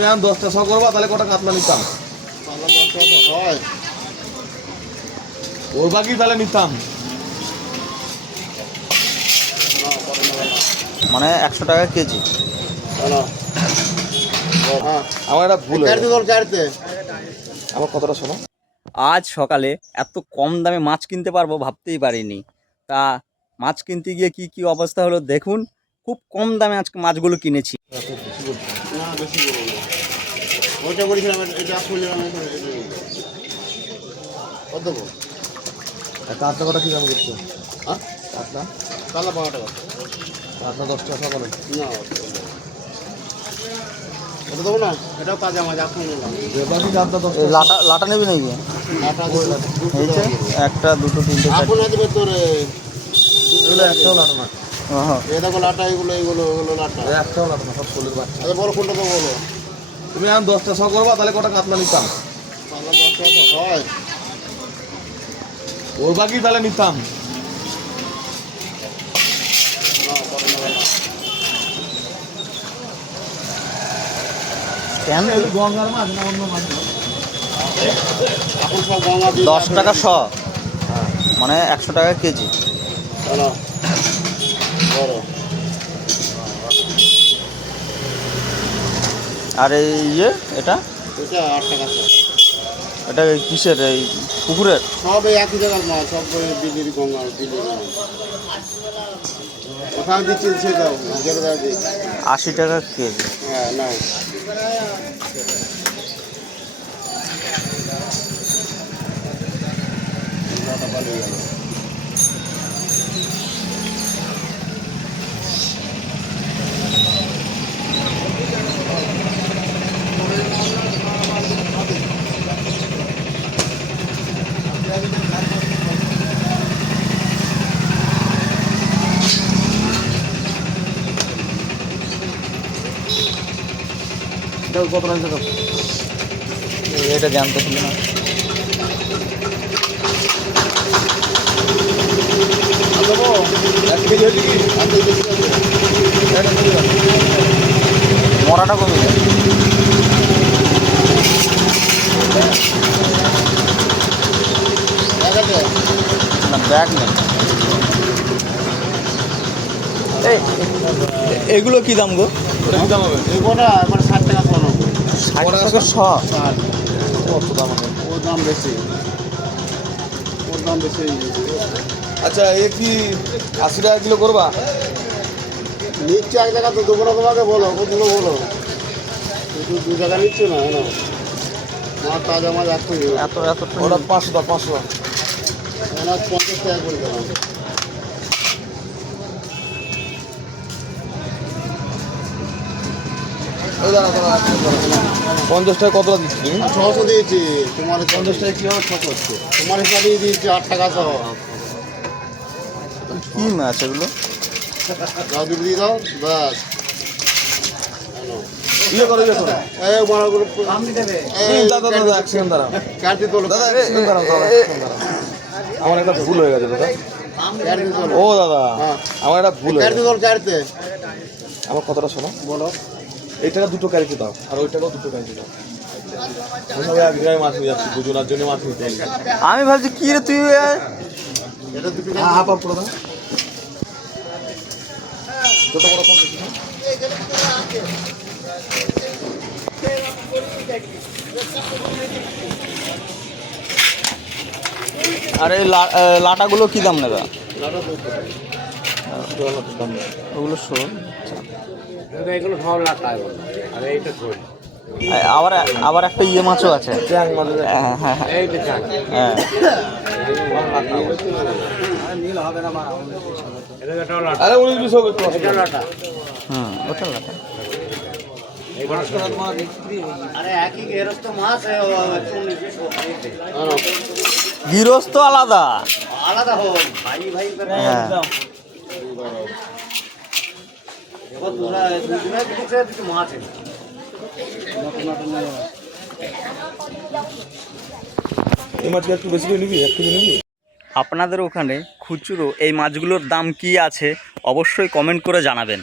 তুমি এখন দশটা শ করবা তাহলে কটা কাতলা নিতাম? হয় ওর বাকি তাহলে নিতাম? মানে একশো টাকা কেজি। হ্যাঁ। আমার একটা ভুল হয়ে আমার শোনো? আজ সকালে এত কম দামে মাছ কিনতে পারব ভাবতেই পারিনি। তা মাছ কিনতে গিয়ে কি কি অবস্থা হলো দেখুন। খুব কম দামে আজকে মাছগুলো কিনেছি। না বেশি ওইটা এটা- খুললাম। কত দেবো কাতলা কটা কি দাম করছ হ্যাঁ কাতলা টাকা কাতলা বলেন না দেবো এটাও এখন লাটা লাটা নেবি নাকি একটা দুটো তিনটে এখন দেবে তোরে একটাও লাটো দেখো লাটা এগুলো এগুলো এগুলো লাটা। এ একটাও লাটো না সব ফুলের বাচ্চা। আচ্ছা বলো কোনটা তো বলো? তুমি এখন দশটা শ করবা তাহলে কটা কাতলা নিতাম? পাল্লা দশ টাকা তো হয়। ওর বাকি তাহলে নিতাম। দশ টাকা শ। মানে একশো টাকা কেজি। আর এই ইয়ে এটা? এটা কিসের এই পুকুরের? সব এই একই জায়গার মাছ সব দিল্লির গঙ্গা দিচ্ছি দিই আশি টাকা কেজি। হ্যাঁ না কত রাখছে কত এটা জানতে ছিল না দেবো এক কেজি হয়েছে কি আপনি বেশি আছে এটা কেজি দাও। মরাটা কমে যায় এক আছে না ব্যাগ নেই। এই এগুলো কি দাম গো? ওটা দাম হবে এই গোটা মানে ষাট টাকা শোনো ষাট। টাকা শ কত দাম হবে? ওর দাম বেশি। ওর দাম বেশি আচ্ছা এ কি আশি টাকা কিলো করবা? নিচ্ছে এক জায়গা তো দুপুরে তোমাকে বলো কতগুলো বলো? শুধু দু জায়গা নিচ্ছ না হ্যাঁ মাছ তাজা মাছ এক এত এত ওটা পাঁচশো পাঁচশো। পঞ্চাশ টাকা করে দিলাম। পঞ্চাশ কতটা দিচ্ছি? ছশো দিয়েছি। তোমার পঞ্চাশ টাকা কি হবে ছশো হচ্ছে? তোমার হিসাবেই দিয়েছি আট টাকা সহ। কি মাছ এগুলো? দাও দুটো দিয়ে দাও ব্যাস। ইয়ে করো ইয়ে করো। এই মারাগুলো এই, দাদা দাদা এক সেকেন্ড দাঁড়াও দাদা এক সেকেন্ড দাঁড়াও দাঁড়াও। আমার একটা ভুল হয়ে গেছে দাদা ও দাদা। আমার একটা ভুল আমার কথাটা শোনো বলো এই টাকা দুটো ক্যারেটে দাও আর ওই টাকাও দুটো ক্যারেটে দাও আমি ভাবছি কি রে তুই এ? এটা দুটো হাফ হাফ করে দাও ছোট বড় কম বেশি না? আর এই লাটাগুলো কি দাম নেবে। ওগুলো শোন এগুলো সব লাখ আর এইটা থই আবার আবার একটা ইয়ে মাছও আছে। হ্যাঁ হ্যাঁ হ্যাঁ। আরে একই গেরস্ত মাছ গৃহস্থ আলাদা। আলাদা হোক ভাই ভাই হ্যাঁ। আপনাদের ওখানে খুচরো এই মাছগুলোর দাম কি আছে অবশ্যই কমেন্ট করে জানাবেন।